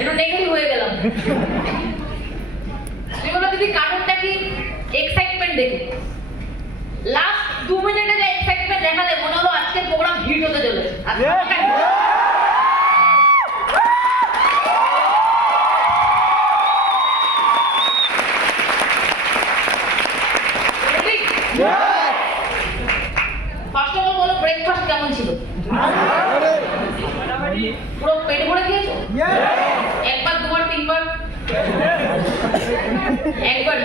একটু নেগেটিভ হয়ে গেলাম। তুমি বলো দিদি কারণটা কি? এক্সাইটমেন্ট দেখে। লাস্ট 2 মিনিটে যে এক্সাইটমেন্ট দেখালে মনে হলো আজকের প্রোগ্রাম হিট হতে চলেছে। ফার্স্ট অফ অল বলো ব্রেকফাস্ট কেমন ছিল? পুরো পেটে ভরে খেয়েছো? একবার, দুবার, তিনবার? একবার।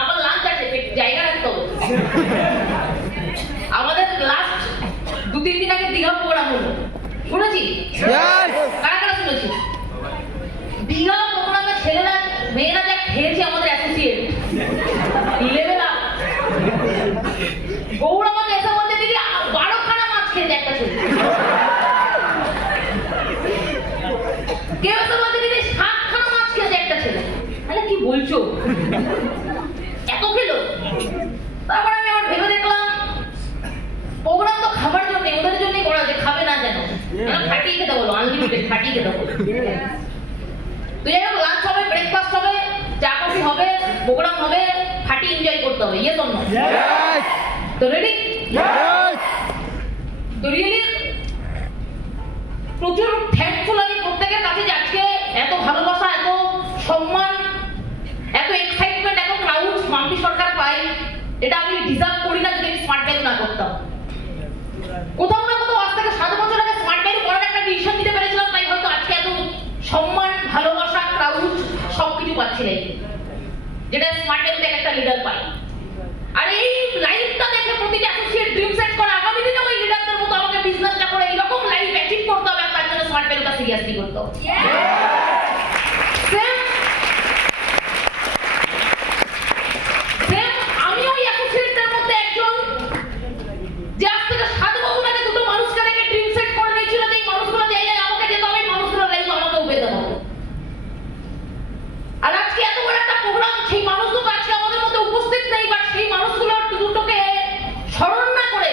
আমার লাঞ্চ আছে, জায়গা রাখতে হবে। আমাদের লাস্ট 2-3 দিন আগে দীঘা প্রোগ্রাম হলো, শুনেছি? কারা কারা শুনেছি? দীঘা প্রোগ্রামে ছেলেরা মেয়েরা যা খেয়েছে আমাদের অ্যাসোসিয়েট লেভেল আপ। গৌর আমাকে এসে বলতে দিদি 12 খানা মাছ খেয়েছে একটা ছেলে। কেউ এসে বলতে দিদি 7 খানা মাছ খেয়েছে একটা ছেলে। তাহলে কি বলছো? এত খেলো? তারপর আমি আবার ভেবে দেখলাম প্রোগ্রাম তো খাবার জন্য, ওদের জন্যই করা, যে খাবে না যেন ফাটিয়ে খেতে বলো, আনলিমিটেড ফাটিয়ে খেতে বলো। তো যাই হোক, লাঞ্চ হবে, ব্রেকফাস্ট হবে, চা কফি হবে, প্রোগ্রাম হবে, ফাটি এনজয় করতে হবে। Yes or no? তো রেডি? তো রিয়েলি প্রচুর থ্যাঙ্কফুল আমি প্রত্যেকের কাছে যে আজকে এত ভালোবাসা, এত সম্মান, এত এক্সাইটমেন্ট, এত ক্রাউড মাম্পি সরকার পাই। এটা আমি ডিজার্ভ করি না যদি স্মার্ট ভ্যালু না করতাম। কোথাও না কোথাও আজ থেকে 7 বছর আগে স্মার্ট ভ্যালু করার একটা ডিসিশন নিতে পেরেছিলাম, তাই হয়তো আজকে এত সম্মান, ভালোবাসা, ক্রাউড সবকিছু পাচ্ছিলেন, যেটা স্মার্ট ভ্যালু থেকে একটা লিডার পাই। আর এই লাইফটা দেখে প্রতিটা অ্যাসোসিয়েট ড্রিম সেট করে আগামী দিনে ওই লিডারদের মতো আমাকে বিজনেসটা করে এইরকম লাইফ অ্যাচিভ করতে হবে, তার জন্য স্মার্ট ভ্যালুটা সিরিয়াসলি করতে হবে। আমি ওই অ্যাসোসিয়েটদের মধ্যে একজন যে আজ থেকে 7 বছর আগে দুটো মানুষকে দেখে ড্রিম সেট করে নিয়েছিল যে এই মানুষগুলো জায়গায় আমাকে যেতে হবে, এই মানুষগুলোর লাইফ আমাকেও পেতে হবে। আর আজকে এত বড় একটা প্রোগ্রাম, সেই মানুষগুলো আজকে আমাদের মধ্যে উপস্থিত নেই, বাট সেই মানুষগুলোর দুটোকে স্মরণ না করে,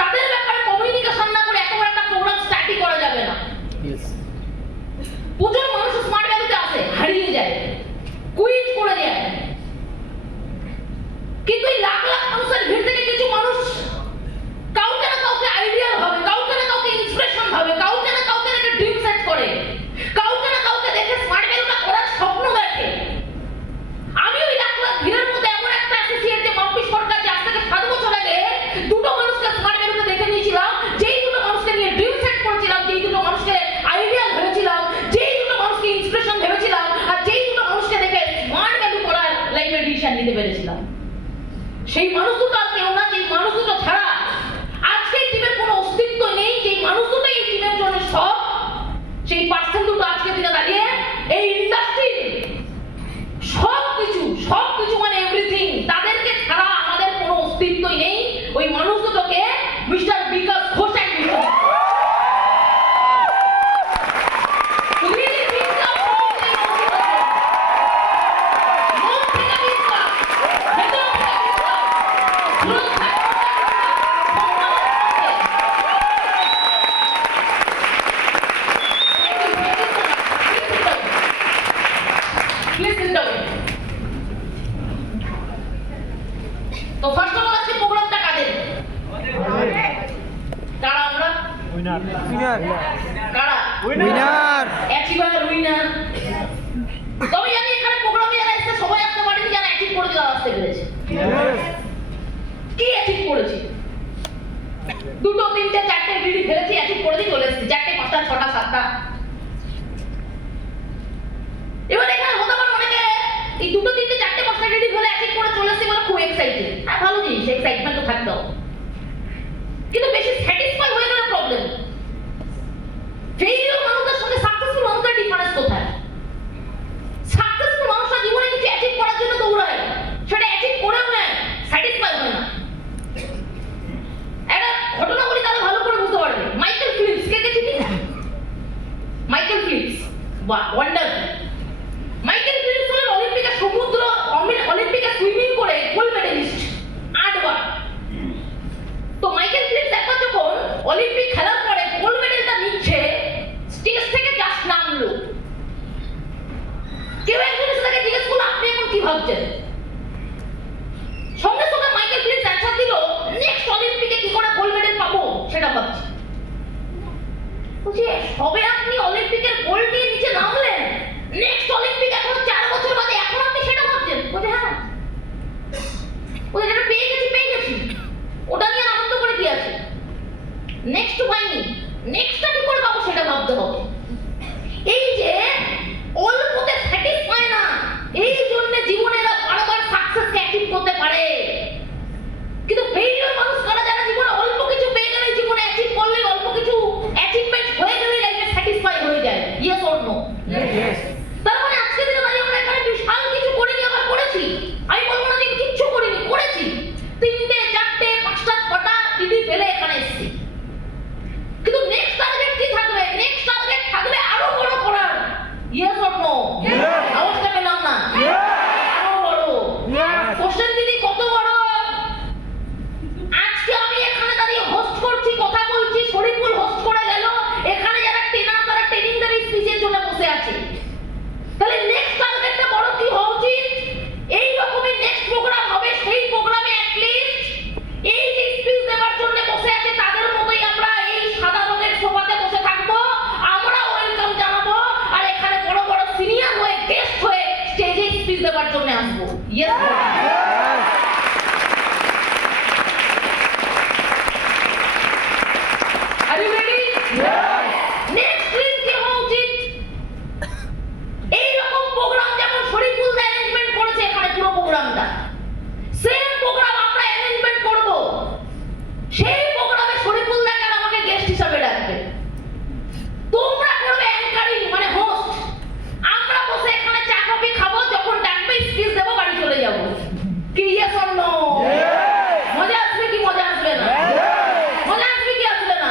তাদের ব্যাপারে কমিউনিকেশন না করে এত বড় একটা প্রোগ্রাম স্টার্টই করা যাবে না। প্রচুর মানুষ স্মার্ট ভ্যালুতে আসে, হারিয়ে যায়, কুইট করে যায়, কিন্তু এই লাখ লাখ মানুষের ভিড় থেকে কিছু মানুষ কাউকে না কাউকে আইডিয়াল ভাবে, কাউকে না কাউকে ইন্সপিরেশন ভাবে, কাউকে না কাউকে দেখে ড্রিম সেট করে, কাউকে না কাউকে দেখে স্মার্ট ভ্যালুটা করার স্বপ্ন দেখে। আমি ওই লাখ লাখ ভিড়ের মধ্যে এমন একটা অ্যাসোসিয়েট যে মাম্পি সরকার, যে আজ থেকে 7 বছর আগে দুটো মানুষকে স্মার্ট ভ্যালুতে দেখে নিয়েছিলাম, যেই দুটো মানুষকে নিয়ে ড্রিম সেট করেছিলাম, যেই দুটো মানুষকে আইডিয়াল ভেবেছিলাম, যেই দুটো মানুষকে ইন্সপিরেশন ভেবেছিলাম, আর যেই দুটো মানুষকে দেখে স্মার্ট ভ্যালু করার লাইফের ডিসিশন নিতে পেরেছিলাম। সেই মানুষ দুটো আর কেউ না, যেই মানুষ দুটো ছাড়া আজকে এই টিমের কোনো অস্তিত্ব নেই, যেই মানুষ দুটো এই টিমের জন্য সব, সেই পার্সন দুটো আজকে দিনে দাঁড়িয়ে এই ইন্ডাস্ট্রি সবকিছু মানে এভরিথিং, তাদেরকে ছাড়া আমাদের কোনো অস্তিত্বই নেই। ওই মানুষ দুটোকে মিস্টার বিকাশ ঘোষ এক তো ফার্স্ট অফ অল আজকে প্রোগ্রামটা কাদের? কারা আমরা? উইনার। কারা? উইনার। Achiever, winner. তবে জানি এখানে প্রোগ্রামে যারা এসেছে সবাই আসতে পারেনি, যারা অ্যাচিভ করেছে তারা আসতে পেরেছে। কি অ্যাচিভ করেছি? 2, 3, 4 ডিগ্রি ফেলেছি, অ্যাচিভ করেছি, চলে এসেছি 4, 5, 6, 7টা। এবার এখানে হতে পারে অনেকে এই 2, 3, 4, 5টা ডিগ্রি ফেলে অ্যাচিভ করে চলে এসেছি বলে খুব এক্সাইটেড। হ্যাঁ, ভালো জিনিস, এক্সাইটমেন্ট তো থাকতে হবে, কিন্তু বেশি স্যাটিসফাই হয়ে গেলে প্রবলেম। ফেইলিওর মানুষদের সঙ্গে সাকসেসফুল মানুষদের ডিফারেন্স কোথায়? সাকসেসফুল মানুষরা জীবনে কিছু অ্যাচিভ করার জন্য দৌড়ায়, সেটা অ্যাচিভ করেও নেয়, স্যাটিসফাই হয় না। একটা ঘটনা বলি তাহলে ভালো করে বুঝতে পারবে। মাইকেল ফিলিপস, কে কে চিনি? মাইকেল ফিলিপস, বাহ, ওয়ান্ডারফুল। মাইকেল ফিলিপস হলেন অলিম্পিকে সুইমিং করে গোল্ড মেডেলিস্ট 8 বার। তো মাইকেল ফিলিপস একবার যখন অলিম্পিক খেলার পরে গোল্ড মেডেলটা নিচ্ছে, স্টেজ থেকে জাস্ট সবে আপনি অলিম্পিকের গোল্ড নিয়ে নিচে নামলেন, নেক্সট অলিম্পিক এখন 4 বছর বাদে, এখন আপনি সেটা ভাবছেন? বলছে হ্যাঁ, ওদের যেটা পেয়ে গেছি, ওটা নিয়ে আনন্দ করে কি আছে? নেক্সট পাইনি, নেক্সটটা কি করে পাবো সেটা ভাবতে হবে। এই যে অল্পতে স্যাটিসফাই না, এই জন্য জীবনে এরা বারবার সাকসেসকে অ্যাচিভ করতে পারে। কিন্তু ফেইলিওর মানুষ কারা, যারা জীবনে অল্প কিছু পেয়ে গেলে, জীবনে অ্যাচিভ করলে, অল্প কিছু অ্যাচিভমেন্ট হয়ে গেলে লাইফে স্যাটিসফাই হয়ে যায়। Yes or no? ইয়েস। তার মানে আজকে দিনে দাঁড়িয়ে আমরা এখানে বিশাল কিছু করিনি, আবার করেছি। আমি বলবো না যে কিচ্ছু করিনি, করেছি। 3টে 4টে 5টা 6টা দিদি ফেলে এখানে এসেছি। কিন্তু নেক্সট টার্গেট কি থাকবে? নেক্সট টার্গেট থাকবে আরো বড় করার। Yes or no? আওয়াজটা পেলাম না। আরো বড়। কোশ্চেন দিদি কত বড়? আজকে আমি এখানে দাঁড়িয়ে হোস্ট করছি, কথা বলছি, শরীফুল হোস্ট করে গেল, এখানে যারা ট্রেনার তারা ট্রেনিং দেবে, স্পিচের জন্য বসে আছে। তাহলে নেক্সট টার্গেটটা বড় কি হওয়া উচিত? এই রকমই নেক্সট প্রোগ্রাম হবে, সেই প্রোগ্রামে অ্যাট লিস্ট এই যে স্পিচ দেওয়ার জন্য বসে আছে তাদের মতোই আমরা এই সাদা রঙের সোফাতে বসে থাকবো, আমরা ওয়েলকাম জানাবো, আর এখানে বড় বড় সিনিয়র হয়ে গেস্ট হয়ে স্টেজে স্পিচ দেওয়ার জন্য আসবো। Yes. Are you ready? Yes. Next week কি হওয়া উচিত? এই রকম প্রোগ্রাম যেমন শরীফুল অ্যারেঞ্জমেন্ট করেছে এখানে পুরো প্রোগ্রামটা, সেম প্রোগ্রাম আমরা অ্যারেঞ্জমেন্ট করব। সেই প্রোগ্রামে শরীফুল দাকে আমাকে গেস্ট হিসেবে ডাকবে, তোমরা করবে অ্যাঙ্কারিং মানে হোস্ট, আমরা বসে এখানে চা কফি খাবো, যখন ডাকবে স্পিচ দেবো, বাড়ি চলে যাব। কি ইয়েস অর নো? মজা আসবে কি মজা আসবে না? মজা আসবে কি আসবে না?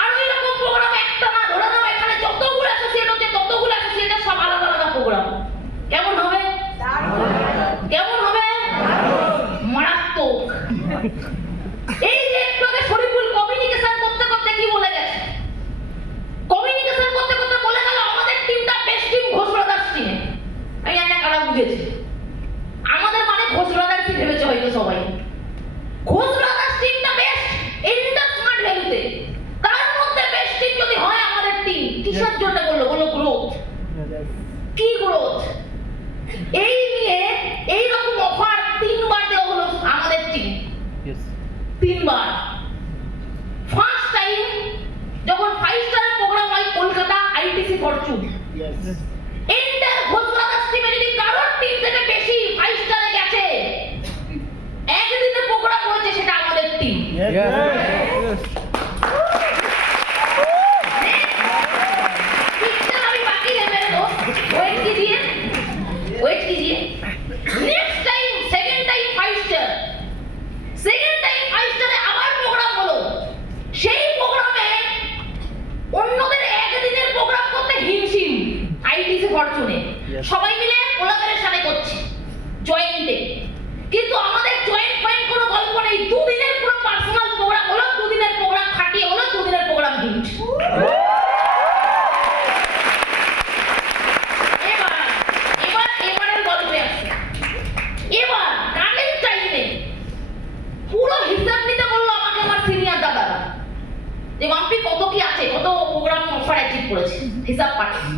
আর ওই রকম প্রোগ্রাম একটা না, ধরে নাও এখানে যতগুলো অ্যাসোসিয়েট হচ্ছে ততগুলো অ্যাসোসিয়েটের সব আলাদা আলাদা প্রোগ্রাম। কেমন হবে? কেমন হবে? মারাত্মক। এই যে একটু আগে শরীফুল কমিউনিকেশন করতে করতে কি বলে গেছে? কমিউনিকেশন করতে করতে বলে গেল আমাদের টিমটা বেস্ট টিম ঘোষ ব্রাদার্স টিমে। আমি জানি না কারা বুঝেছে। আমাদের মানে ঘোষ ব্রাদার্স কি ভেবেছে হয়তো সবাই। ঘোষ ব্রাদার্স টিমটা বেস্ট এইটা স্মার্ট ভ্যালুতে। তার মধ্যে বেস্ট টিম যদি হয় আমাদের টিম, কিসের জন্য বললো? বললো গ্রোথ। কি গ্রোথ? এই নিয়ে এই রকম অফার 3বার দেওয়া হলো আমাদের টিম। 3বার। ফার্স্ট টাইম যখন 5 স্টার প্রোগ্রাম হয় Kolkata ITC Fortune, enter Ghosh brothers টিমে যদি কারোর টিম থেকে বেশি 5 স্টারে গেছে, একদিনে প্রোগ্রাম হয়েছে, সেটা আমাদের টিম। আমি বাকি রে মেরে দোস্ত, ওয়েট कीजिए। Next time second time 5 star, second time 5 স্টারে আবার প্রোগ্রাম হলো। সেই প্রোগ্রামে অন্যদের একদিনের প্রোগ্রাম করতে হিমশিম আইটিসি ফরচুনে, সবাই মিলে কোলাবোরেশনে করছে জয়েন্টে। কিন্তু আমাদের জয়েন্ট পয়েন্ট কোনো গল্প নেই, 2 দিনের পুরো পার্সোনাল প্রোগ্রাম হলো, 2 দিনের প্রোগ্রাম খাটিয়ে হলো, 2 দিনের প্রোগ্রাম হিট। এবারের গল্পে আসছে। এবার কারেন্ট টাইমে পুরো হিসাব নিতে বললো আমাকে আমার সিনিয়র দাদারা, যে মাম্পি কত কি আছে, কত প্রোগ্রাম অফার অ্যাচিভ করেছে, হিসাব পাঠিয়ে।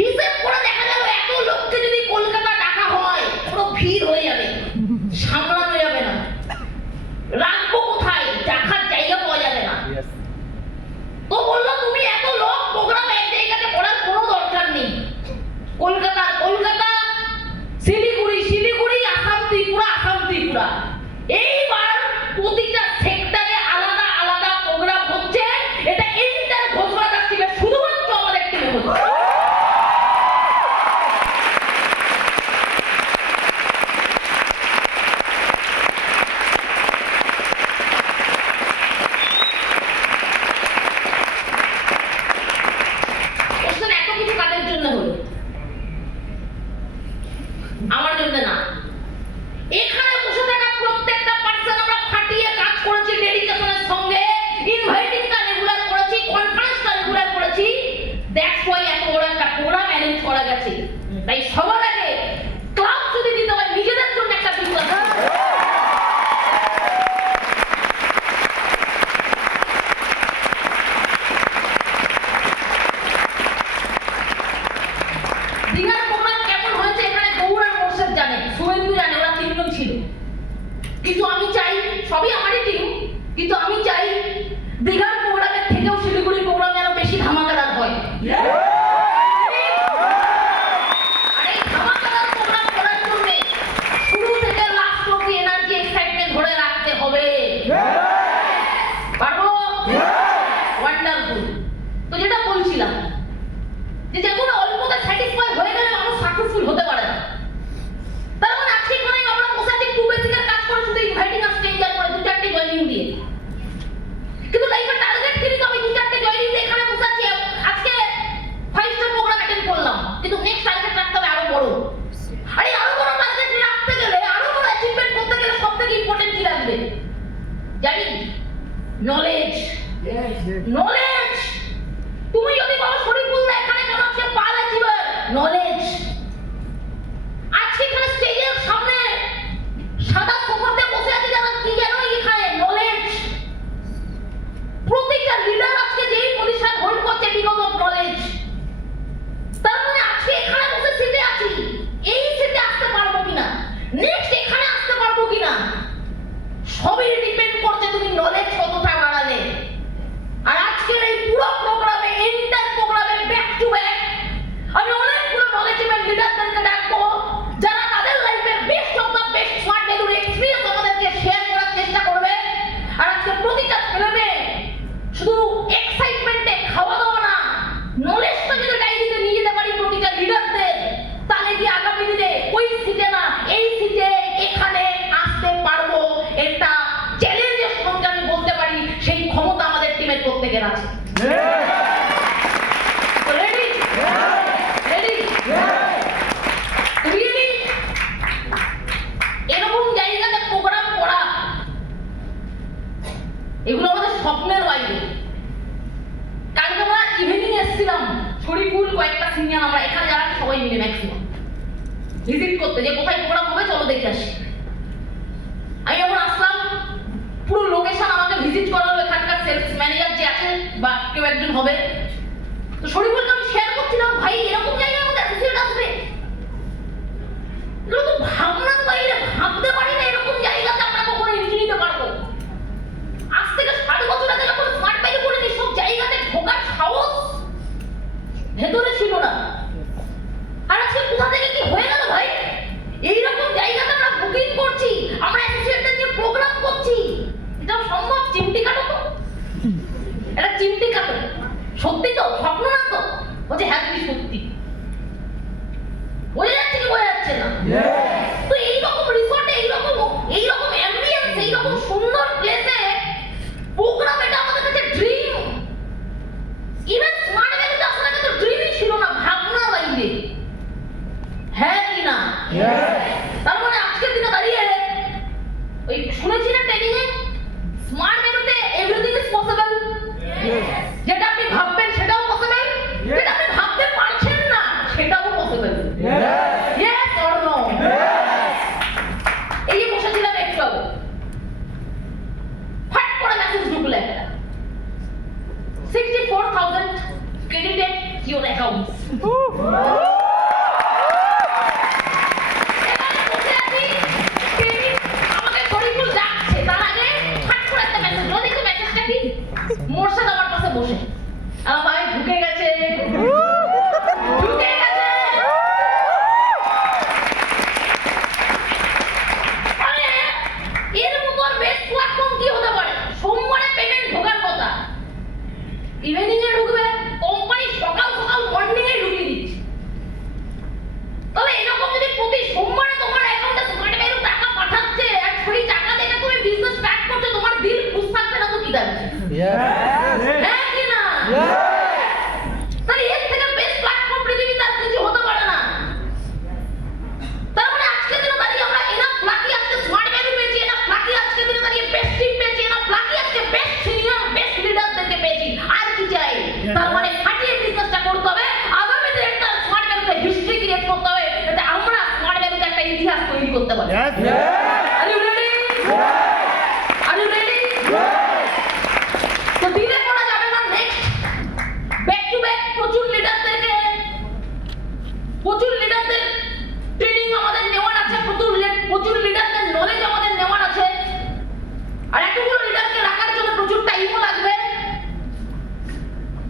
হিসাব করে দেখা গেল এত লোককে যদি কলকাতা ডাকা হয় পুরো ভিড় হয়ে যাবে, সামলানো যাবে না, রাখবো কোথায়, রাখার জায়গা পাওয়া যাবে না। তো বললো তুমি এত লোক প্রোগ্রাম এক জায়গাতে করার কোনো দরকার নেই, কলকাতা শিলিগুড়ি আসাম ত্রিপুরা এইবার প্রতিটা সেক্টরে আলাদা আলাদা প্রোগ্রাম হচ্ছে। এটা এন্টার ঘোষ ব্রাদার্স টিমে, শুধুমাত্র আমাদের টিমে হচ্ছে। শরীফুলের প্রোগ্রাম যেন বেশি ধামাকাদার হয়। আর এই ধামাকাদার প্রোগ্রাম করার জন্য শুরু থেকে লাস্ট অবধি এনার্জি এক্সাইটমেন্ট ধরে রাখতে হবে। পারবো? ওয়ান্ডারফুল। তো যেটা বলছিলাম যে যেগুলো অল্পতে স্যাটিসফাই হয়ে গেলে মানুষ সাকসেসফুল হতে পারে না। তার মানে আজকে এখানে আমরা বসে আছি টু বেসিকের কাজ করে শুধু ইনভাইটিং আর স্ট্রেঞ্জার করে 2-4টে জয়েনিং দিয়ে, কিন্তু লাইফে টার্গেট কিন্তু আমি 2-4টে জয়েনিং দিয়ে এখানে বসে আছি। আজকে 5 স্টার প্রোগ্রাম অ্যাটেন্ড করলাম, কিন্তু নেক্সট টার্গেট রাখতে হবে আরো বড়। আর এই আরো বড় টার্গেট রাখতে গেলে, আরো বড় অ্যাচিভমেন্ট করতে গেলে সবথেকে ইম্পর্টেন্ট কি লাগবে জানি? নলেজ। নলেজ। তুমি যদি বলো শরীফুল দা এখানে কেন আছে পাল অ্যাচিভার? নলেজ। আজকে এখানে স্টেজের সামনে সাদা সোফাতে বসে আছে যারা, কি জানো এখানে? নলেজ। প্রত্যেকটা লিডার আজকে যেই পজিশন হোল্ড করছে বিকজ অফ নলেজ। তার মানে আজকে এখানে বসে সিটে আছি, এই সিটে আসতে পারবো কিনা, নেক্সট এখানে আসতে পারবো কিনা, সবই ডিপেন্ড করছে তুমি নলেজ কতটা বাড়ালে। আর আজকের এই পুরো প্রোগ্রামে, এন্টার প্রোগ্রামে ব্যাক টু ব্যাক আমি অনেকগুলো নলেজেবল লিডারদেরকে ডাকবো যারা তাদের লাইফের best of the best smart ভ্যালুর এক্সপেরিয়েন্স আমাদেরকে শেয়ার করার চেষ্টা করবে। আর আজকে প্রতিটা ছেলেমে শুধু এক্সাইটমেন্টে খাওয়া দাওয়া না, নলেজটা যদি ডাইরিতে নিয়ে যেতে পারি প্রতিটা লিডারদের, তাহলে কি আগামী দিনে ওই সিটে না এই সিটে এখানে আসতে পারবো। এটা চ্যালেঞ্জের সঙ্গে আমি বলতে পারি সেই ক্ষমতা আমাদের টিমের প্রত্যেকের আছে। রেডি? রেডি? রিয়েলি এরকম জায়গাতে প্রোগ্রাম করা, এগুলো আমাদের স্বপ্নের বাইরে। কালকে আমরা ইভিনিং এসেছিলাম, শরীফুল কয়েকটা সিনিয়র আমরা এখানে যারা সবাই মিলে ম্যাক্সিমাম ভিজিট করতে, যে কোথায় প্রোগ্রাম হবে চলো দেখে আসি। আমি যখন আসলাম পুরো লোকেশন আমাকে ভিজিট করালো এখানকার সেলস ম্যানেজার যে আছে বা কেউ একজন হবে। তো শরীফুলকে আমি শেয়ার করছিলাম, ভাই এরকম জায়গায় আমাদের অ্যাসোসিয়েট আসবে, এগুলো তো ভাবনার বাইরে, ভাবতে পারি না এরকম জায়গাতে আমরা কখনো এন্ট্রি নিতে পারবো। আজ থেকে 60 বছর আগে যখন স্মার্ট ভ্যালু করে সব জায়গাতে ঢোকার সাহস ভেতরে ছিল না। আর আজকে কোথা থেকে কি হয়ে গেল ভাই, এইরকম জায়গাতে আমরা বুকিং করছি, আমরা অ্যাসোসিয়েটদের নিয়ে প্রোগ্রাম করছি। এটা সম্ভব? চিমটি কাটো তো, এটা চিমটি কাটো। সত্যি তো, স্বপ্ন না তো? বলছে হ্যাঁ তুমি সত্যি। বোঝা যাচ্ছে কি বোঝা যাচ্ছে না? তো এইরকম রিসর্টে, এইরকম অ্যাম্বিয়েন্স, এইরকম সুন্দর প্লেসে প্রোগ্রাম, এটা আমাদের কাছে ড্রিম। ইভেন স্মার্ট ভ্যালিতে আসার আগে তো ড্রিমই ছিল না, ভাবনা বাইরে। হ্যাঁ কি না? তার মানে আজকের দিনে দাঁড়িয়ে ওই শুনেছি না ট্রেনিং এ, স্মার্ট ভ্যালুতে এভরিথিং ইজ পসিবল। যেটা আপনি ভাববেন সেটাও পসিবল, যেটা আপনি ভাবতে পারছেন না সেটাও পসিবল। Yes or no? এই যে বসেছিলাম একটু আগে, ফাট করে মেসেজ ঢুকলো একটা, 64,000 credited your accounts। মোর্শেদ আমার পাশে বসে, আমার ভাই ঢুকে গেছে, ঢুকে গেছে। আরে এর মতো আর বেস্ট প্ল্যাটফর্ম কি হতে পারে? সোমবারে পেমেন্ট ঢোকার কথা, ইভিনিং এ ঢুকবে, কোম্পানি সকাল সকাল মর্নিং এ ঢুকিয়ে দিচ্ছে।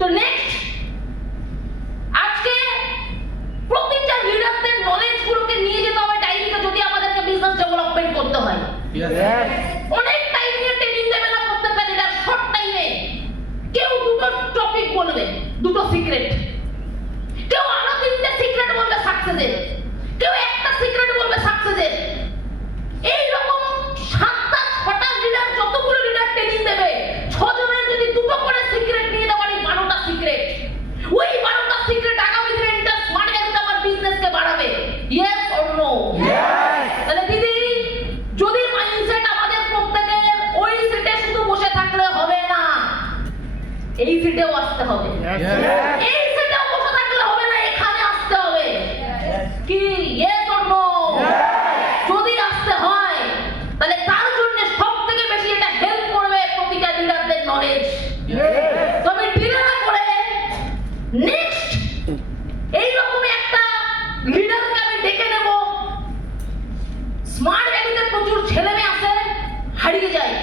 তো নেক্সট আজকে প্রতিটা লিডারদের নলেজ গুলোকে নিয়ে যেতে হবে ডাইনিতে, যদি আমাদেরকে বিজনেস ডেভেলপমেন্ট করতে হয়। অনেক টাইম নিয়ে ট্রেনিং দেবে না প্রত্যেকটা লিডার, শর্ট টাইমে কেউ দুটো টপিক বলবে, দুটো সিক্রেট, কেউ আরো তিনটে সিক্রেট বলবে সাকসেসের, কেউ একটা সিক্রেট বলবে সাকসেসের। এই রকম 7টা 6টা লিডার, যতগুলো লিডার ট্রেনিং দেবে, 6 জনের যদি দুটো করে সিক্রেট নিয়ে দেওয়ার 12টা সিক্রেট, ওই 12টা সিক্রেট আগামী দিনে একটা স্মার্ট ভ্যালিতে আমার বিজনেসকে বাড়াবে। Yes or no? তাহলে দিদি, যদি মাইন্ডসেট আমাদের প্রত্যেকের ওই সিটে শুধু বসে থাকলে হবে না, এই সিটেও আসতে হবে। এই সিটেও বসে থাকলে হবে না, এখানে আসতে হবে। কি ইয়েস অর নো? যদি আসতে হয় তাহলে তার জন্য সবথেকে বেশি এটা হেল্প করবে প্রতিটা লিডারদের নলেজ। তবে ডিলে না করে নেক্সট এইরকম একটা লিডারকে আমি ডেকে নেব। স্মার্ট ভ্যালিতে প্রচুর ছেলে মেয়ে আসে, হারিয়ে যায়।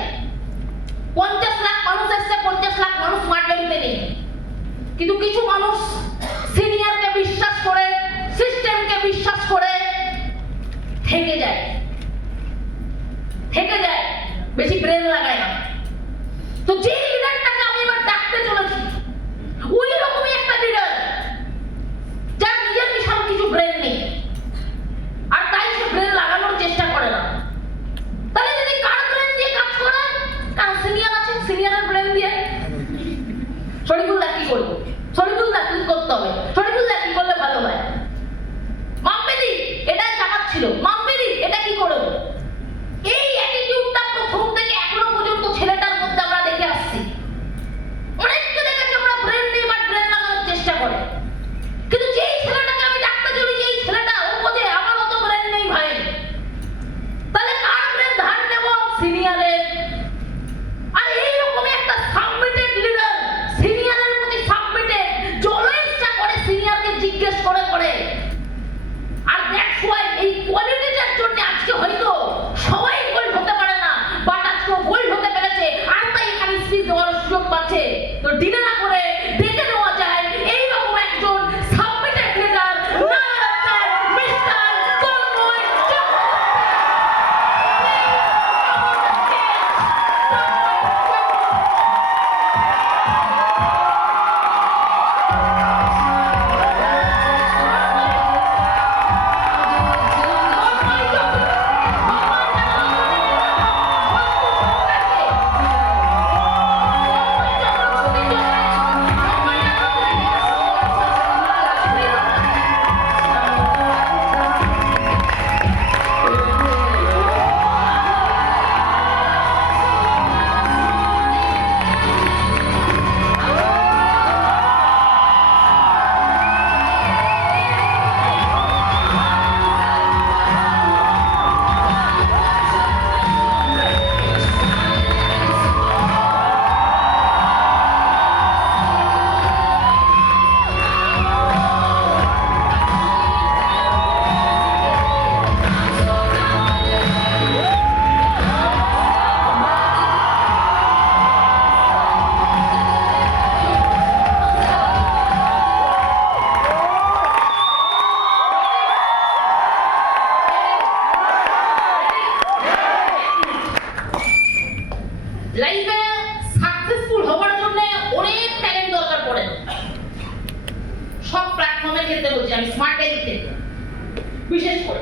50 লাখ মানুষ এসছে, 50 লাখ মানুষ স্মার্ট ভ্যালিতে নেই, কিন্তু কিছু মানুষ সিনিয়রকে বিশ্বাস করে, সিস্টেমকে বিশ্বাস করে থেকে যায়, বেশি ব্রেন লাগায় না। তো যে লিডারটাকে আমি এবার ডাকতে চলেছি, ওই রকমই একটা লিডার যার নিজের বিশাল কিছু ব্রেন নেই, আর তাই সে ব্রেন লাগানোর চেষ্টা করে না। তাহলে যদি কার ব্রেন দিয়ে কাজ করে, কারণ সিনিয়র আছে, সিনিয়রের ব্রেন দিয়ে শরীফুল্লাহ কি করবো, শরীফুল্লাহ কি করতে হবে, শরীফুল্লাহ কি করলে ভালো হয়, মাম্পেদি এটা চাপাচ্ছিল, মাম্পেদি এটা কি করবো। এই অ্যাটিটিউডটা প্রথম থেকে এখনো পর্যন্ত ছেলেটার মধ্যে আমরা দেখে আসছি। অনেককে দেখেছি আমরা ব্রেন নেই, বাট ব্রেন লাগানোর চেষ্টা করে। কিন্তু যেই ছেলেটাকে আমি ডাকতে চলি, যেই ছেলেটা ও বোঝে আমার অত ব্রেন নেই ভাই, তাহলে কার ব্রেন ধার নেব? সিনিয়রের। আর এইরকম একটা সাবমিটেড লিডার, সিনিয়রের প্রতি সাবমিটেড, জলয়েসটা করে সিনিয়রকে জিজ্ঞেস করে করে। আর দ্যাটস ওয়াই এই কোয়ালিটিটার জন্য আজকে হয়তো সবাই গোল্ড হতে পারে না, বাট আজকে গোল্ড হতে পেরেছে, আর তাই এখানে স্পিচ দেওয়ার সুযোগ পাচ্ছে। তো ডিলে না করে দেখে নেওয়া যায় এইরকম একজন সাবমিটেড লিডার, মিস্টার তন্ময় লাইফে সাকসেসফুল হওয়ার জন্য অনেক ট্যালেন্ট দরকার পড়ে। সব প্ল্যাটফর্মের ক্ষেত্রে বলছি আমি, স্মার্ট ভ্যালির ক্ষেত্রে বিশেষ করে।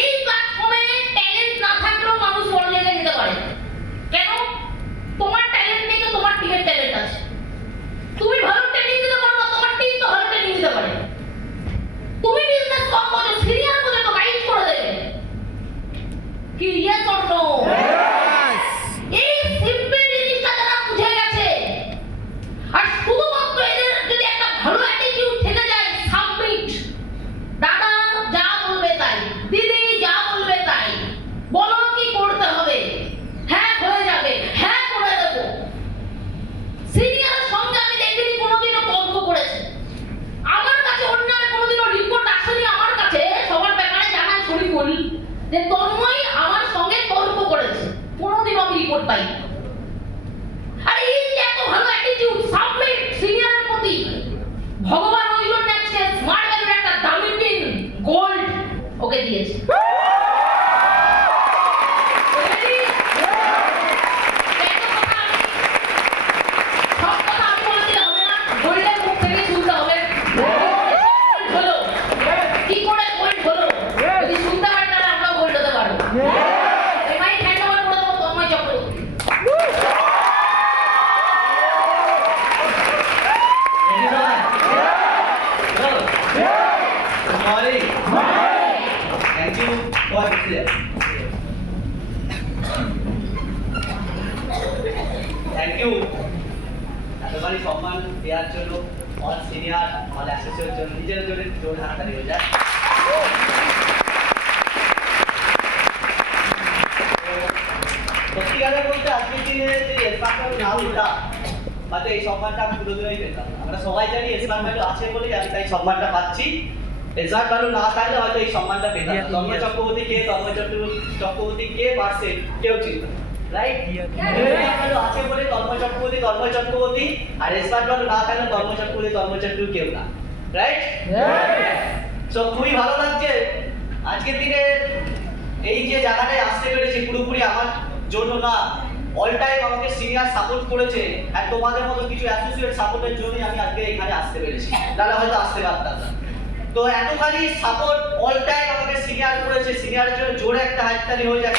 এই প্ল্যাটফর্মে ট্যালেন্ট না থাকলেও মানুষ বড় জায়গায় যেতে পারে। কেন? তোমার ট্যালেন্ট নেই তো তোমার টিমের ট্যালেন্ট আছে। তুমি ভালো ট্রেনিং দিতে পারো না, তোমার টিম তো ভালো ট্রেনিং দিতে পারে। তুমি বিজনেস কম বোঝো, সিনিয়র বোঝো তো গাইড করে দেবে। কি ইয়েস অর নো? এই সিম্পল জিনিসটা যারা বুঝে গেছে, আর শুধুমাত্র এদের যদি একটা ভালো অ্যাটিটিউড থেকে যায়, সাবমিট, দাদা যা বলবে তাই, দিদি যা morning. Thank you for here. Thank you. এতবারই সম্মান দেওয়ার জন্য অল সিনিয়র অল অ্যাসোসিয়েট জন্য নিজের জন্য জোর হাততালি হয়ে যায়। সত্যিকারের বলতে আজকের দিনে যে এসপার্ট না হতো হয়তো এই সম্মানটা আমি পুরোদমই পেতাম। আমরা সবাই জানি এসপার্ট ভ্যালু আছে বলেই আমি তাই সম্মানটা পাচ্ছি। এসপার্ট ভ্যালু না থাকলে হয়তো এই সম্মানটা পেতাম না। ধর্ম চক্রবর্তী কে পারছে কেউ চিনত রাইট। এসপার্ট ভ্যালু আছে বলে ধর্ম চক্রবর্তী আর এসপার্ট ভ্যালু না থাকলে ধর্ম চক্রবর্তী কেউ না রাইট। সো খুবই ভালো লাগছে আজকের দিনে এই যে জায়গাটায় আসতে পেরেছি পুরোপুরি আমার জন্য না, অল টাইম আমাকে সিনিয়র সাপোর্ট করেছে আর তোমাদের মতো কিছু অ্যাসোসিয়েট সাপোর্টের জন্যই আমি আজকে এখানে আসতে পেরেছি, তাহলে হয়তো আসতে পারতাম না। তো এতখানি সাপোর্ট অল টাইম আমাকে সিনিয়র করেছে, সিনিয়রের জন্য জোরে একটা হাততালি হয়ে যায়।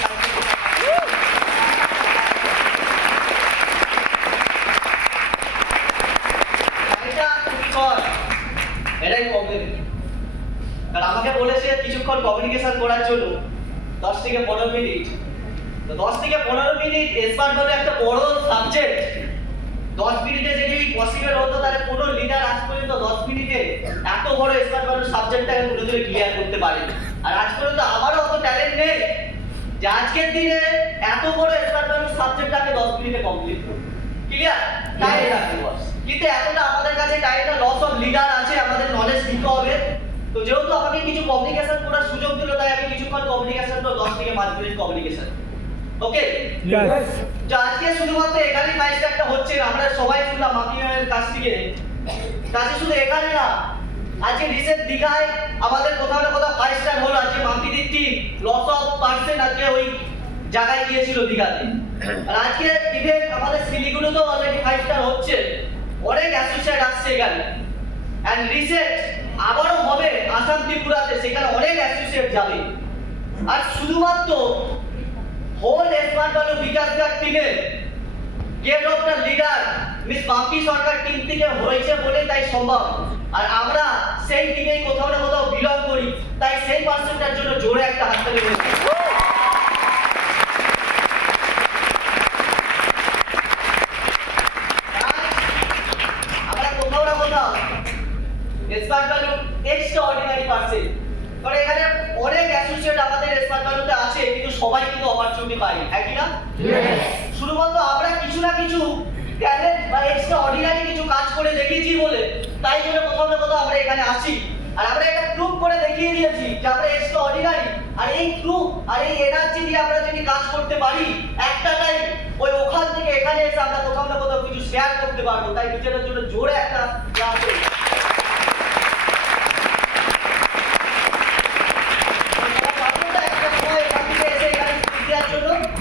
এটাই প্রবলেম, কারণ আমাকে বলেছে কিছুক্ষণ কমিউনিকেশন করার জন্য 10 থেকে 15 মিনিট। তো 10 থেকে 15 মিনিট এসপার্ট বলে একটা বড় সাবজেক্ট, 10 মিনিটে যদি পসিবল হতো তাহলে কোনো লিডার আজ পর্যন্ত 10 মিনিটে এত বড় এসপার্ট বলে সাবজেক্টটাকে পুরোপুরি ক্লিয়ার করতে পারে। আর আজ পর্যন্ত আমারও অত ট্যালেন্ট নেই যে আজকের দিনে এত বড় এসপার্ট বলে সাবজেক্টটাকে 10 মিনিটে কমপ্লিট করব। ক্লিয়ার? তাই রাখবো বস। কিন্তু এখনো আমাদের কাছে টাইমটা লস অফ লিডার আছে, আমাদের নলেজ দিতে হবে। তো যেহেতু আমাকে কিছু কমিউনিকেশন করার সুযোগ দিল তাই আমি কিছুক্ষণ কমিউনিকেশন তো 10 থেকে 5 মিনিট কমিউনিকেশন। ওকে তো আজকে শুধুমাত্র এখানেই মাইস্টারটা হচ্ছে না, আমরা সবাই শুনলাম মাপিমের কাছ থেকে। কাছে শুধু এখানে না, আজকে রিসেন্ট দীঘায় আমাদের কোথাও না কোথাও 5 স্টার হলো। আজকে মাম্পিদির টিম লস অফ পার্সেন্ট আজকে ওই জায়গায় গিয়েছিল দীঘাতে। আর আজকে ইভেন্ট আমাদের শিলিগুড়িতেও অলরেডি 5 স্টার হচ্ছে, অনেক অ্যাসোসিয়েট আসছে এখানে। এন্ড রিসেন্ট আবারও হবে আসাম ত্রিপুরাতে, সেখানে অনেক অ্যাসোসিয়েট যাবে। আর শুধুমাত্র হোল এসপার্ট ভ্যালু বিকাশ দার টিমে gate of the leader Miss Mampi Sarkar team থেকে হয়েছে বলে তাই সম্ভব। আর আমরা সেই টিমেই কোথাও না কোথাও বিলং করি, তাই সেই পার্সনটার জন্য জোরে একটা হাততালি হয়েছে। আমরা কোথাও না কোথাও এসপার্ট ভ্যালু এক্সট্রা অর্ডিনারি পার্সন, কারণ এখানে অনেক অ্যাসোসিয়েট আমাদের এসপার্ট ভ্যালুতে আছে কিন্তু সবাই কিন্তু অপরচুনিটি পাই, হ্যাঁ কি না? শুধুমাত্র আমরা কিছু না কিছু ট্যালেন্ট বা এক্সট্রা অর্ডিনারি কিছু কাজ করে দেখিয়েছি বলে তাই জন্য কোথাও না কোথাও আমরা এখানে আসি। আর আমরা এটা প্রুভ করে দেখিয়ে দিয়েছি যে আমরা এক্সট্রা অর্ডিনারি। আর এই প্রুফ আর এই এনার্জি দিয়ে আমরা যদি কাজ করতে পারি একটা টাইম ওই ওখান থেকে এখানে এসে আমরা কোথাও না কোথাও কিছু শেয়ার করতে পারবো। তাই নিজেদের জন্য জোরে একটা ক্লাস করি।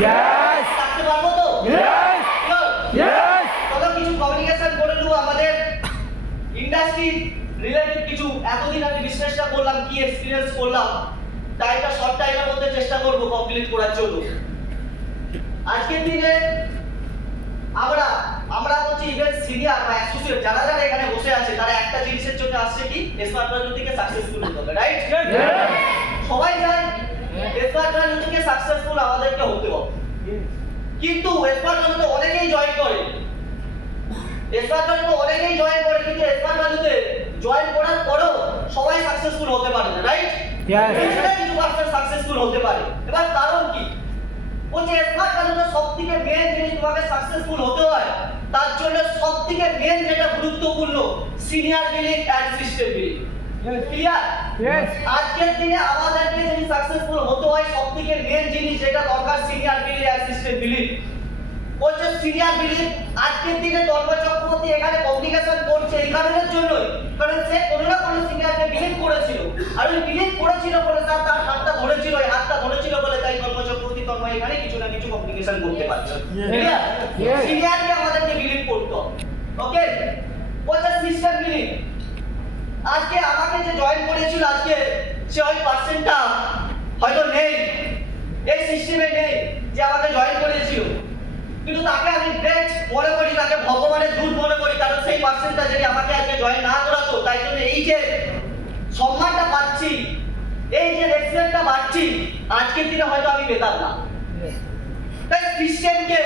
Yes. থাকতে পারবো তো? Yes. Yes. তবে কিছু কমিউনিকেশন করে দেবো আমাদের ইন্ডাস্ট্রি রিলেটেড কিছু এতদিন আমি বিশ্লেষণ করলাম, কি এক্সপেরিয়েন্স করলাম, তাই এটা শর্ট টাইমের মধ্যে চেষ্টা করব কমপ্লিট করার জন্য। আজকের দিনে আমরা হচ্ছে ইভেন্ট সিনিয়র বা অ্যাসোসিয়েট যারা যারা এখানে বসে আছে তারা একটা জিনিসের জন্য আসছে কি এসপার্ট ভ্যালু থেকে সাকসেসফুল হতে হবে, রাইট? সবাই চায় এসপার্ট ভ্যালু থেকে সাকসেসফুল আমাদেরকে হতে হবে, কিন্তু এসপার্ট ভ্যালুতে অনেকেই জয়েন করে, কিন্তু এসপার্ট ভ্যালুতে জয়েন করার পরেও সবাই সাকসেসফুল হতে পারে না, রাইট? কিছু পার্সন সাকসেসফুল হতে পারে। এবার কারণ কি? বলছে এসপার্ট ভ্যালুতে সবথেকে মেন জিনিস তোমাকে সাকসেসফুল হতে হয়, তার জন্য সবথেকে মেন যেটা গুরুত্বপূর্ণ senior billing and system billing. Clear? আজকের দিনে আমাদেরকে যদি সাকসেসফুল হতে হয় সবথেকে মেন জিনিস যেটা দরকার senior billing and system billing. বলছে সিনিয়র বিলিং আজকের দিনে ধর্ম চক্রবর্তী এখানে কমিউনিকেশন করছে এই কারণের জন্যই, কারণ সে কোনো না কোনো সিনিয়রকে বিলিং করেছিল। আর ওই বিলিং করেছিল বলে তার হাতটা ধরেছিল, এই হাতটা ধরেছিল বলে তাই ধর্ম চক্রবর্তী ধর্ম এখানে কিছু না কিছু কমিউনিকেশন করতে পারছে। ক্লিয়ার? সিনিয়রকে আমাদেরকে বিলিং করতে হবে। ওকে? বলছে সিস্টেম বিলিং আজকে আমাকে যে জয়েন করেছিল আজকে সে ওই পার্সেন্টটা হয়তো নেই, এই সিস্টেমে নেই যে আমাকে জয়েন করেছিল, কিন্তু তাকে আমি গ্রেট মনে করি, তাকে ভগবানের দূত মনে করি, কারণ সেই পার্সেন্টটা যদি আমাকে আজকে জয়েন না করাতো তাই জন্য এই যে সম্মানটা পাচ্ছি, এই যে রেসপেক্টটা পাচ্ছি, আজকের দিনে হয়তো আমি পেতাম না। তাই সিস্টেমকে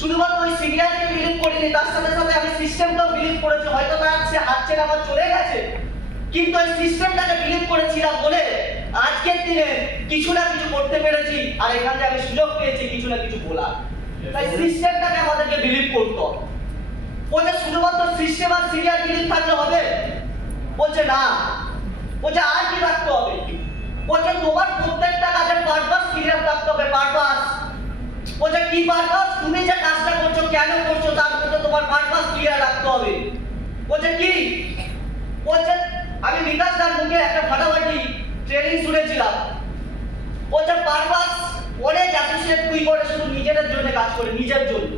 শুধুমাত্র ওই সিনিয়রকে বিলিভ করিনি, তার সাথে সাথে আমি সিস্টেমকেও বিলিভ করেছি। হয়তো তার সে হাত ছেড়ে আমার চলে গেছে, কিন্তু ওই সিস্টেমটাকে বিলিভ করেছিলাম বলে আজকের দিনে কিছু না কিছু করতে পেরেছি, আর এখান থেকে আমি সুযোগ পেয়েছি কিছু না কিছু বলার। তাই সিস্টেমটাকে আমাদেরকে বিলিভ করতে হবে। বলছে শুধুমাত্র সিস্টেম আর সিনিয়র বিলিভ থাকলে হবে, বলছে না, বলছে আর কি রাখতে হবে, বলছে তোমার প্রত্যেকটা কাজের পারপাস ক্লিয়ার রাখতে হবে। পারপাস বলছে কি পারপাস, তুমি যে কাজটা করছো কেন করছো তার মধ্যে তোমার পারপাস ক্লিয়ার রাখতে হবে। বলছে কি, বলছে আমি বিকাশ দার মুখে একটা ফাটাফাটি ট্রেনিং শুনেছিলাম। বলছে পারপাস অনেক অ্যাসোসিয়েট তুই করে শুধু নিজেদের জন্য কাজ করে, নিজের জন্য।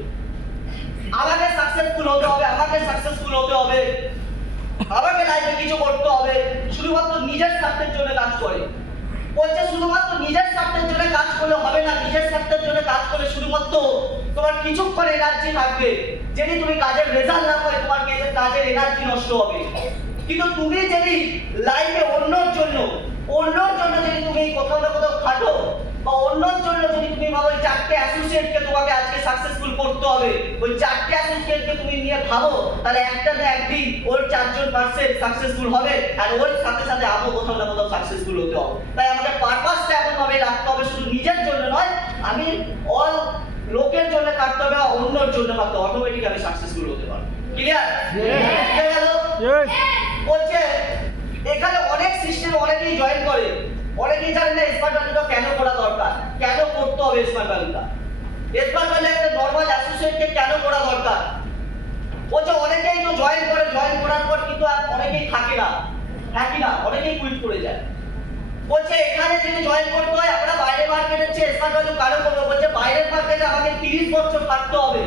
আমাকে সাকসেসফুল হতে হবে, আমাকে সাকসেসফুল হতে হবে, আমাকে লাইফে কিছু করতে হবে, শুধুমাত্র নিজের স্বার্থের জন্য কাজ করে। বলছে শুধুমাত্র নিজের স্বার্থের জন্য কাজ করলে হবে না, নিজের স্বার্থের জন্য কাজ করে শুধুমাত্র তোমার কিছুক্ষণ এনার্জি থাকবে, যদি তুমি কাজের রেজাল্ট না হয় তোমার কাজের এনার্জি নষ্ট হবে। কিন্তু তুমি যদি লাইফে অন্যর জন্য যদি তুমি কোথাও না কোথাও খাটো, বা অন্যর জন্য যদি তুমি ভাবো ওই 4টে অ্যাসোসিয়েটকে তোমাকে আজকে সাকসেসফুল করতে হবে, ওই 4টে অ্যাসোসিয়েটকে তুমি নিয়ে ভাবো, তাহলে একটা না একদিন ওর 4জন পার্সেন্ট সাকসেসফুল হবে, আর ওর সাথে সাথে আমও কোথাও না কোথাও সাকসেসফুল হতে হবে। তাই আমাদের পারপাসটা এমন ভাবে রাখতে হবে, শুধু নিজের জন্য নয়, আমি অল লোকের জন্য কাটতে হবে, অন্যর জন্য কাটতে হবে, অটোমেটিক আমি সাকসেসফুল হতে পারবো। ক্লিয়ার? ক্লিয়ার গেল? বলছে এখানে অনেক সিস্টেম অনেকেই জয়েন করে, অনেকেই জানেন না স্মার্ট ভ্যালুটা কেন করা দরকার, কেন করতে হবে স্মার্ট ভ্যালুটা। স্মার্ট ভ্যালু একটা নরমাল অ্যাসোসিয়েটকে কেন করা দরকার। বলছে অনেকেই তো জয়েন করে, জয়েন করার পর কিন্তু আর অনেকেই থাকে না, থাকি না, অনেকেই কুইট করে যায়। বলছে এখানে যদি জয়েন করতে হয়, আমরা বাইরের মার্কেটের চেয়ে স্মার্ট ভ্যালু কারো করবো। বলছে বাইরের মার্কেটে আমাকে 30 বছর থাকতে হবে।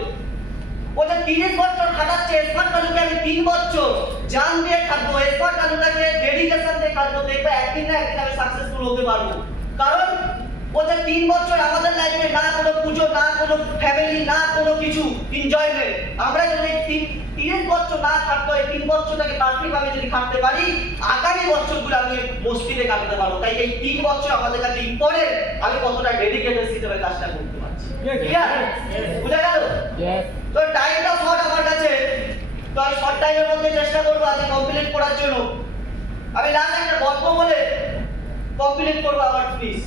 বলছে 30 বছর খাটাচ্ছে, স্মার্ট ভ্যালুকে আমি 3 বছর জান দিয়ে খাটবো, স্মার্ট ভ্যালুটাকে ডেডিকেশন দিয়ে খাটবো, দেখবে একদিন না একদিন আমি সাকসেসফুল হতে পারবো। কারণ বলছে 3 বছর আমাদের লাইফে না কোনো পুজো, না কোনো ফ্যামিলি, না কোনো কিছু এনজয়মেন্ট, আমরা যদি 30 বছর না খাটতে হয়, 3 বছরটাকে পারফেক্টভাবে যদি খাটতে পারি, আগামী বছরগুলো আমি মস্তিতে কাটাতে পারবো। তাই এই 3 বছর আমাদের কাছে ইম্পর্টেন্ট, আমি কতটা ডেডিকেটেড হিসেবে কাজটা করতে পারছি। ক্লিয়ার? বুঝা গেল? তো টাইমটা শর্ট আমার কাছে, তো আমি শর্ট টাইমের মধ্যে চেষ্টা করবো আজকে কমপ্লিট করার জন্য। আমি লাস্ট একটা গল্প বলে কমপ্লিট করবো আমার স্পিচ।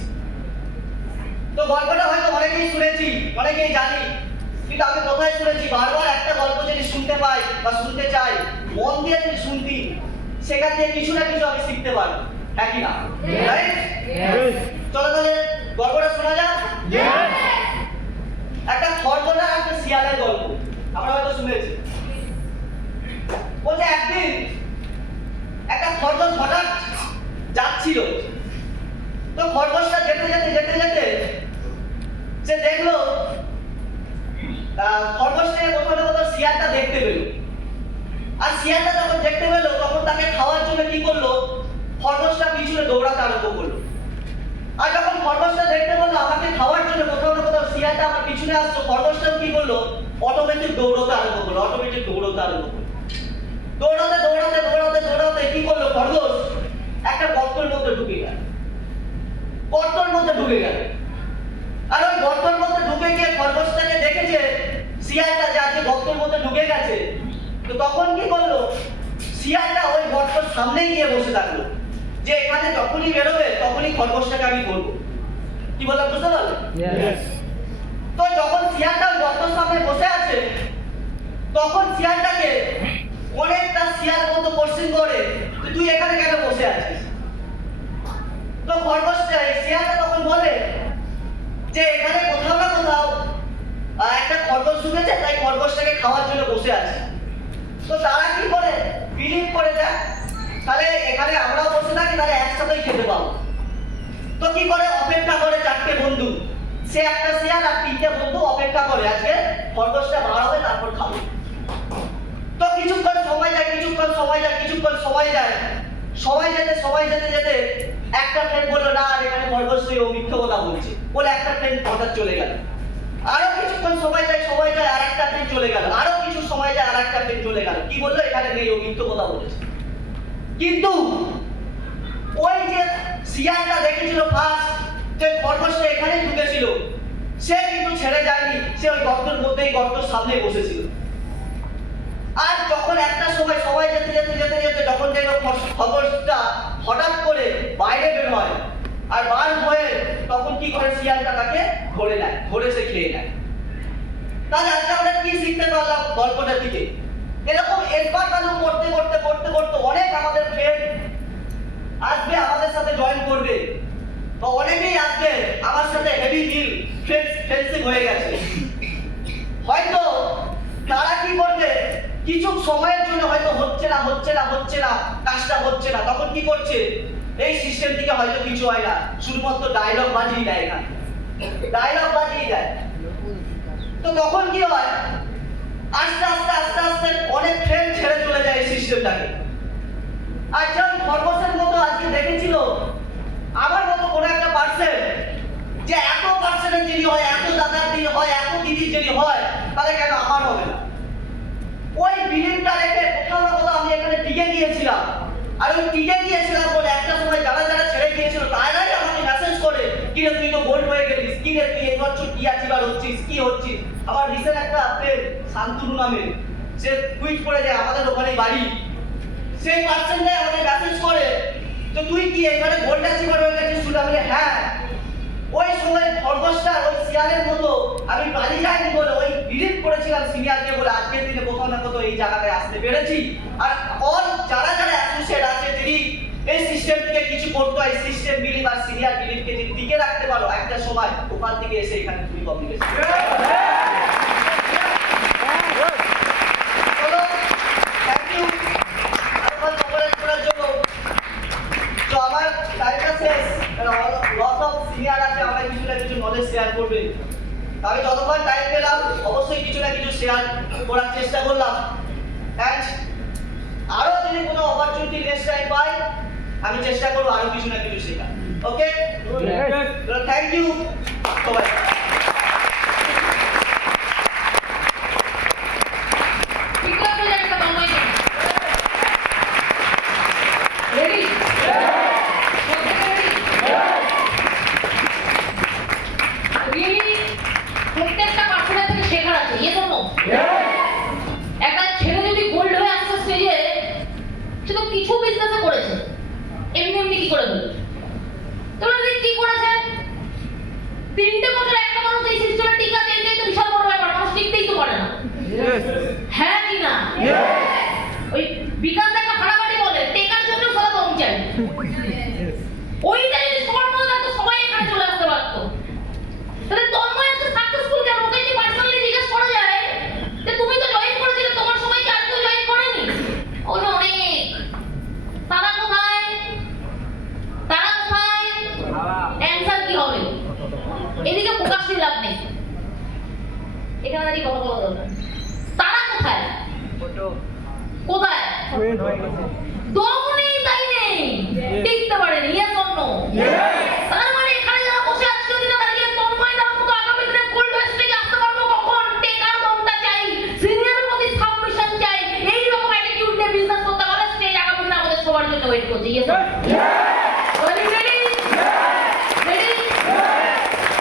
তো গল্পটা হয়তো অনেকেই শুনেছি, অনেকেই জানি, কিন্তু আমি কোথায় শুনেছি, বারবার একটা গল্প যদি শুনতে পাই বা শুনতে চাই, মন দিয়ে যদি শুনতি, সেখান থেকে কিছু না কিছু আমি শিখতে পারবো। হ্যাঁ কি না? রাইট? চলো তাহলে গল্পটা শোনা যাক। একটা খরগোশ আর একটা শিয়ালের গল্প, আমরা হয়তো শুনেছি। বলছে একদিন একটা খরগোশ হঠাৎ যাচ্ছিল, তো খরগোশটা যেতে যেতে যেতে যেতে সে দেখলো খরগোশটাকে কোথাও না কোথাও শিয়ালটা দেখতে পেল। আর শিয়ালটা যখন দেখতে পেল, তখন তাকে খাওয়ার জন্য কি করলো, খরগোশটা পিছনে দৌড়াতে আরম্ভ করলো। আর যখন খরগোশটা দেখতে পেলো আমাকে খাওয়ার জন্য কোথাও না কোথাও শিয়ালটা আমার পিছনে আসছে, খরগোশটাও কি করলো, অটোমেটিক দৌড়াতে আরম্ভ করলো, অটোমেটিক দৌড়াতে আরম্ভ করলো। দৌড়াতে দৌড়াতে দৌড়াতে দৌড়াতে কি করলো, খরগোশ একটা গর্তের মধ্যে ঢুকে গেল, গর্তের মধ্যে ঢুকে গেল। আর ওই গর্তের মধ্যে ঢুকে গিয়ে খরগোশটাকে দেখেছে শিয়ালটা যে আজকে গর্তের মধ্যে ঢুকে গেছে, তো তখন কি করলো, শিয়ালটা ওই গর্তের সামনেই গিয়ে বসে থাকলো, যে এখানে যখনই বেরোবে তখনই খরগোশটাকে আমি করবো। কি বললাম বুঝতে পারলে? তো যখন শিয়ালটা ওই গর্তের সামনে বসে আছে, তখন শিয়ালটাকে অনেকটা শিয়াল মতো কোশ্চেন করে, তুই এখানে কেন বসে আছিস? তো খরগোশটা শিয়ালটা তখন বলে যে এখানে কোথাও না কোথাও একটা খরগোশ ঢুকেছে, তাই খরগোশটাকে খাওয়ার জন্য বসে আছে। তো তারা কি করে, বিলিভ করে দেয় তাহলে এখানে আমরাও বসে থাকি, তাহলে একসাথেই খেতে পাবো। তো কি করে, অপেক্ষা করে 4টে বন্ধু, সে একটা শিয়াল আর 3টে বন্ধু অপেক্ষা করে আজকে খরগোশটা বার হবে তারপর খাবো। তো কিছুক্ষণ সময় যায়, কিছুক্ষণ সময় যায়, কিছুক্ষণ সময় যায়, সময় যেতে যেতে একটা ফ্রেন্ড বললো না এখানে খরগোশ নেই, ও মিথ্যে কথা বলছে বলে একটা ফ্রেন্ড হঠাৎ চলে গেল। আরো কিছুক্ষণ সময় যায় আর একটা ফ্রেন্ড চলে গেল, আরো কিছু সময় যায় আর একটা ফ্রেন্ড চলে গেল, কি বললো, এখানে নেই, ও মিথ্যে কথা বলেছে। কিন্তু ওই যে শিয়ালটা দেখেছিল ফার্স্ট যে খরগোশটা এখানেই ঢুকেছিল, সে কিন্তু ছেড়ে যায়নি, সে ওই গর্তের মধ্যেই গর্তের সামনে বসেছিল। আর যখন একটা সময় সবাই যেতে যেতে যেতে যেতে যখন দেখলো খরগোশটা হঠাৎ করে বাইরে বের হয়, আর বার হয়ে তখন কি করে শিয়ালটা তাকে ধরে নেয়, ধরে সে খেয়ে নেয়। তাহলে আজকে আমরা কি শিখতে পারলাম গল্পটা থেকে? এরকম একবার কাজ করতে করতে করতে করতে অনেক আমাদের ফ্রেন্ড আসবে, আমাদের সাথে জয়েন করবে, বা অনেকেই আসবে আমার সাথে হেভি মিল ফ্রেন্ডশিপ হয়ে গেছে। হয়তো তারা কি করবে, কিছু সময়ের জন্য হয়তো হচ্ছে না কাজটা হচ্ছে না, তখন কি করছে, এই সিস্টেম থেকে হয়তো কিছু হয় না, শুধুমাত্র ডায়লগ বাজিয়ে দেয়, এখানে ডায়লগ বাজিয়ে দেয়। তো তখন কি হয়, আস্তে আস্তে আস্তে আস্তে অনেক ফ্রেন্ড ছেড়ে চলে যায় এই সিস্টেমটাকে। আর যখন খরগোশের মতো আজকে দেখেছিল আমার মতো কোনো একটা পার্সেন্ট, যে এত পার্সেন্টের যদি হয়, এত দাদার যদি হয়, এত দিদির যদি হয়, তাহলে কেন আমার হবে না? ওই বিলিংটা রেখে কোথাও না কোথাও আমি এখানে টিকে গিয়েছিলাম। আর ওই টিকে গিয়েছিলাম বলে একটা সময় যারা যারা ছেড়ে গিয়েছিল তারাই আমাকে মেসেজ করে, কি রে তুই তো বোল্ড হয়ে গেলিস, কি রে তুই এই বছর কি আছিবার হচ্ছিস, কি হচ্ছিস। আমার রিসেন্ট একটা ফ্রেন্ড শান্তনু নামে, সে টুইট করে যে আমাদের ওখানেই বাড়ি, সেই পার্সনটাই আমাকে মেসেজ করে, তো তুই কি এখানে গোল্ড অ্যাচিভার হয়ে গেছিস? শুধু আমি হ্যাঁ, ওই সময় খরগোশটা ওই শিয়ালের মতো আমি পালিয়ে যাইনি বলে, ওই বিলিভ করেছিলাম সিনিয়রকে বলে আজকের দিনে কোথাও না কোথাও এই জায়গাটায় আসতে পেরেছি। আর অল যারা যারা অ্যাসোসিয়েট আছে, যদি এই সিস্টেম থেকে কিছু করতে হয়, সিস্টেম বিলিভ আর সিনিয়র বিলিভকে যদি টিকে রাখতে পারো, একটা সময় ওখান থেকে এসে এখানে তুমি কমিউনিকেশন চলো। থ্যাংক ইউ আমার কভারেজ করার জন্য। তো আমার টাইমটা শেষ, লট অফ সিনিয়র আছে, আমরা কিছু না কিছু নলেজ শেয়ার করবে। আমি যতক্ষণ টাইম পেলাম অবশ্যই কিছু না কিছু শেয়ার করার চেষ্টা করলাম। অ্যান্ড আরো যদি কোনো অপরচুনিটি নেক্সট টাইম পাই, আমি চেষ্টা করবো আরো কিছু না কিছু শেখার। ওকে, থ্যাংক ইউ সবাই। বিক্রম বলে একটা বাংলায় রেডি রিয়েলি প্রত্যেকটা পার্সনের থেকে শেখার আছে, ইয়ে তো নো। একটা ছেলে যদি গোল্ড হয়ে আসছে স্টেজে, সে তো কিছু বিজনেসে করেছে, এমনি এমনি কি করে হলো? তোমরা দেখি কি করেছে, 3টে বছর একটা মানুষ এই সিস্টেমে টিকা দিয়ে তো বিশাল বড় ব্যাপার, মানুষ টিকতেই তো পারে না। হ্যাঁ কি না? ওই বিকাশ একটা ফাটাফাটি বলে, টেকার জন্য সদা দম চাই। ওইটা যদি সবার মধ্যে থাকতো, সবাই এখানে চলে আসতে পারতো। তাহলে তন্ময় আজকে সাকসেসফুল কেন? ওকে যদি পার্সোনালি জিজ্ঞেস করা যায় যে তুমি তো জয়েন করেছিলে, তোমার সময় কি আজকেও জয়েন করেনি? ওটা অনেক। তারা কোথায়? অ্যান্সার কি হবে? এদিকে ফোকাস দিয়ে লাভ নেই, এখানে দাঁড়িয়ে কথা বলা দরকার। তারা কোথায়? কোথায়? দম নেই তাই নেই, ঠিক